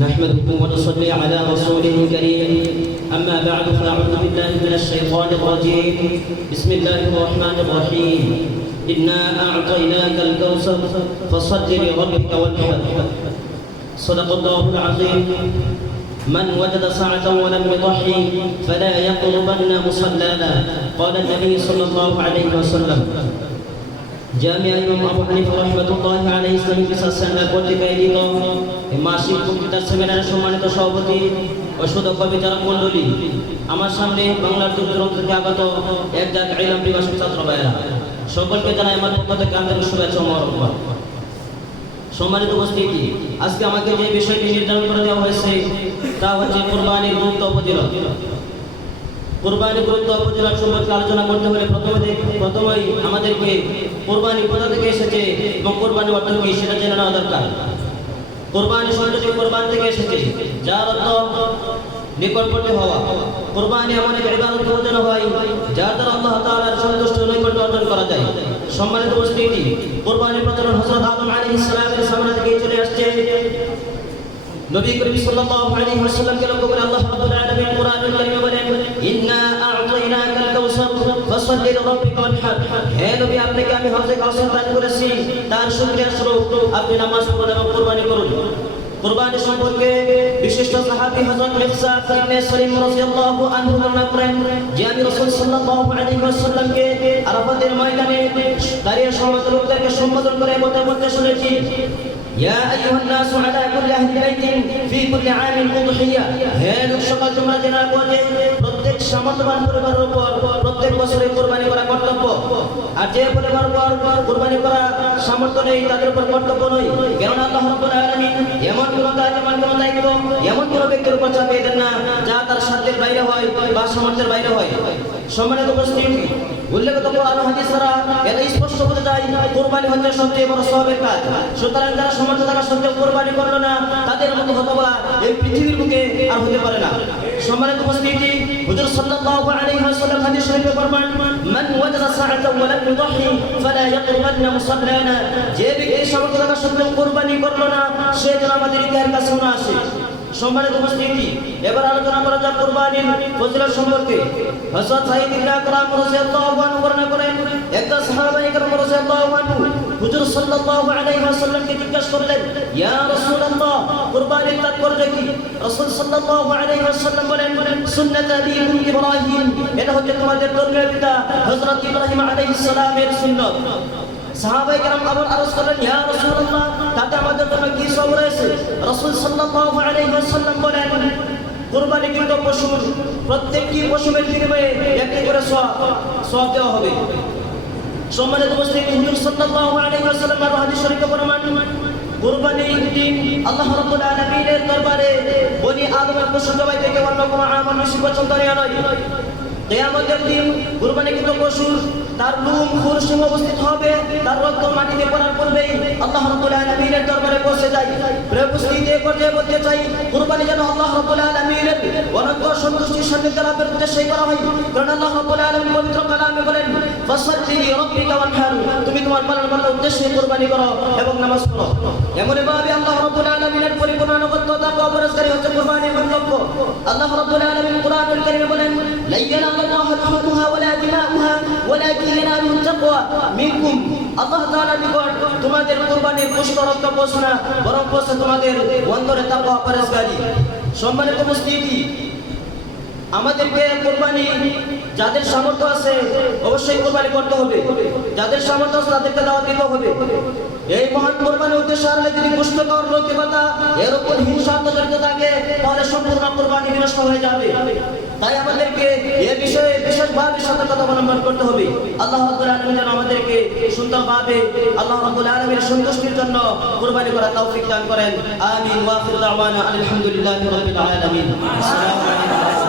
نحمده ونصلي على رسوله الكريم أما بعد فأعوذ بالله من الشيطان الرجيم بسم الله الرحمن الرحيم إنا أعطيناك الكوثر فصل لربك وانحر صدق الله العظيم من وجد سعة ولم يضحي فلا يقربن مصلانا قال النبي صلى الله عليه وسلم জামিয়া ইমাম আবু হানিফা রাহমাতুল্লাহি আলাইহি ইসলামিক রিসার্চ সেন্টার কর্তৃক আয়োজিত এই মাসিক কম্পিউটার সেমিনারের সম্মানিত সভাপতি ও সুদক্ষ বিচারক মণ্ডলী, আমার সামনে বাংলার দূর থেকে আগত এক জাতীয় ইলম দিবসের ছাত্র ভাইয়েরা, সকলকে জানাই আমার পক্ষ থেকে আন্তরিক শুভেচ্ছা ও মোবারকবাদ। সম্মানিত উপস্থিতি, আজকে আমাকে যে বিষয়টি নির্ধারণ করে দেওয়া হয়েছে তা হচ্ছে কুরবানির গুরুত্ব ও ফজিলত। কুরবানির গুরুত্ব ও ফজিলত সম্পর্কে আলোচনা করতে হলে প্রথমেই আমাদেরকে কুরবানি কোথা থেকে এসেছে এবং কুরবানি অর্থ কি সেটা জেনে নেওয়া দরকার। কুরবানি শব্দটি কুরবান থেকে এসেছে, যার অর্থ নিকটবর্তী হওয়া। কুরবানি এমন এক ইবাদত বোঝানো হয় যার দ্বারা আল্লাহ তাআলার সন্তুষ্টি ও নৈকট্য অর্জন করা যায়। সম্মানিত উপস্থিতি, কুরবানির প্রচলন হযরত আদম আলাইহিস সালামের সামনে থেকে চলে আসছে। নবী করিম সাল্লাল্লাহু আলাইহি ওয়াসাল্লামকে লক্ষ্য করে আল্লাহ রাব্বুল আলামিন কুরআনুল কারীমে বলেন, ইন্না আ'তাইনাকাল কাউসার ফাসাল্লি লিরাব্বিকা ওয়ানহার। হে নবী, আপনাকে আমি হাউজে কাউসার দান করেছি, তার শুকরিয়া স্বরূপ আপনি নামাজ পড়ুন এবং কুরবানি করুন। কুরবানি সম্পর্কে বিশিষ্ট সাহাবী হযরত মিকদাদ ইবনে সালিম রাদিয়াল্লাহু আনহু বর্ণনা করেন যে আমি রাসূল সাল্লাল্লাহু আলাইহি ওয়াসাল্লামকে আরাফাতের ময়দানে দাঁড়িয়ে সমস্ত লোকদেরকে সম্বোধন করে বলতে শুনেছি, ইয়া আইয়ুহান নাসু আলা কুল্লি আহলি বাইতিন ফি কুল্লি আমিন উদহিয়া। হে লোক সকল, তোমরা জেনে রাখো যে প্রত্যেক সামর্থ্যবান পরিবারের উপর প্রত্যেক বছরে কুরবানি করা কর্তব্য। আর যে পরিবার উপর কুরবানি করা সামর্থ্য নেই তাদের উপর কর্তব্য নয়, কেননা আল্লাহ রাব্বুল আলামিন এমন কোন কাজ, এমন কোন দায়িত্ব এমন কোন ব্যক্তির উপর চাপিয়ে দেন না যা তার সাধ্যের বাইরে হয় বা সামর্থ্যের বাইরে হয়। সম্মানিত উপস্থিতি, উল্লেখিত কোরআন ও হাদিস দ্বারা এটা স্পষ্ট বোঝা যায় কুরবানি হচ্ছে সবচেয়ে বড় সওয়াবের কাজ। সুতরাং যারা সামর্থ্য থাকা সত্ত্বেও কুরবানি করলো না, তাদের মতো হতভাগা এই পৃথিবীর বুকে আর হতে পারে না। সম্মানিত উপস্থিতি, হুজুর সাল্লাল্লাহু আলাইহি ওয়াসাল্লাম হাদিস শরীফে ফরমান, মান ওয়াজাদা সাআতান ওয়া লাম ইউদাহি ফালা ইয়াকরবান্না মুসাল্লানা। যে ব্যক্তি সামর্থ্য থাকা সত্ত্বেও কুরবানি করলো না, সে যেন আমাদের ইতিহাসের কাছে না আসে। সম্মানিত উপস্থিতি, এবার আলোচনা করা যাক কুরবানির ফজিলত সম্পর্কে। হযরত সাঈদ ইবনে আকরাম রাদিয়াল্লাহু আনহু বর্ণনা করেন, একটা সাহাবা ইকরাম রাদিয়াল্লাহু আনহু হুজুর সাল্লাল্লাহু আলাইহি ওয়াসাল্লামকে জিজ্ঞাসা করলেন, ইয়া রাসূলুল্লাহ, কুরবানির তাৎপর্য কি? রাসূল সাল্লাল্লাহু আলাইহি ওয়াসাল্লাম বলেন, সুন্নাত আবিকুম ইব্রাহিম। এটা হচ্ছে তোমাদের ধর্মের পিতা হযরত ইব্রাহিম আলাইহিস সালামের সুন্নাত। সাহাবায়ে কেরাম আবার আরজ করলেন, ইয়া রাসূলুল্লাহ, তাতে আমাদের জন্য কি সওয়াব রয়েছে? রাসূল সাল্লাল্লাহু আলাইহি ওয়াসাল্লাম বলেন, কুরবানিকৃত পশুর প্রত্যেকটি পশুর বিনিময়ে একটি করে সওয়াব দেওয়া হবে। সম্মানিত উপস্থিতি, হুজুর সাল্লাল্লাহু আলাইহি ওয়াসাল্লাম এর হাদিস শরীফে ফরমান, কুরবানির দিন আল্লাহ রাব্বুল আলামিনের দরবারে বনি আদমের পশু জবাই থেকে অন্য কোনো আমল বেশি পছন্দনীয় নয়। কিয়ামতের দিন কুরবানিকৃত পশুর তার লুম খুর সিংহ উপস্থিত হবে, তার রক্ত মাটিতে পড়ার পূর্বেই আল্লাহ রাব্বুল আলামিনের দরবারে পৌঁছে যায়। প্রিয় উপস্থিতি, এই পর্যায়ে বলতে চাই, কুরবানি যেন আল্লাহ রাব্বুল আলামিনের অনন্ত সন্তুষ্টির সান্নিধ্য লাভের উদ্দেশ্যে করা হয়। কারণ আল্লাহ রাব্বুল আলামিন পবিত্র কালামে বলেন, ফাসাল্লি লিরাব্বিকা ওয়ানহার। তুমি তোমার পালনকর্তার উদ্দেশ্যে কুরবানি করো এবং নামাজ পড়ো। এমনভাবে আল্লাহ রাব্বুল আলামিনের পরিপূর্ণ আনুগত্য তাকওয়া পরস্পরী হচ্ছে কুরবানির মূল লক্ষ্য। আল্লাহ রাব্বুল আলামিন কুরআনুল কারীমে বলেন, লা ইয়ানালুল্লাহু লুহুমুহা ওয়ালা দিমাউহা ওয়ালাকিন ইয়ানালুহু তাকওয়া মিনকুম। আল্লাহ তাআলার নিকট তোমাদের কুরবানির পুষ্ট রক্ত পৌঁছে না, বরং পৌঁছে তোমাদের অন্তরে তাকওয়া পরস্পরী। সম্মানিত উপস্থিতি, আমাদেরকে কুরবানি যাদের সামর্থ্য আছে অবশ্যই কুরবানি করতে হবে। যাদের সামর্থ্য আছে তাদেরকে দাওয়াত দিতে হবে। এই মহান কুরবানির উদ্দেশ্য আর যদি পুষ্টকর লৌকিকতা এর উপর হিংসা জড়িত থাকে, তাহলে সম্পূর্ণ কুরবানি বিনষ্ট হয়ে যাবে। তাই আমাদেরকে এই বিষয়ে বিশেষভাবে সতর্কতা অবলম্বন করতে হবে। আল্লাহ রাব্বুল আলামিন যেন আমাদেরকে সুন্দরভাবে আল্লাহ রাব্বুল আলামিনের সন্তুষ্টির জন্য কুরবানি করার তৌফিক দান করেন। আমিন। ওয়া আখিরু দাওয়ানা আলহামদুলিল্লাহি রাব্বিল আলামিন। আসসালামু আলাইকুম।